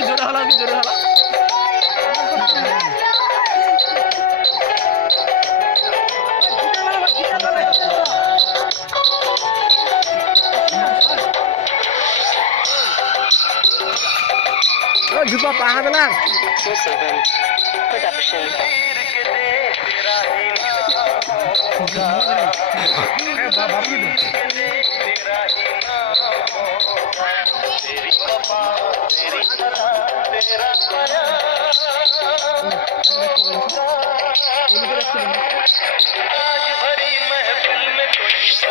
কি জোরে হলো কি জোরে হলো ও জুপা পাহা দিলাম Production. आज भरी महफिल में कोई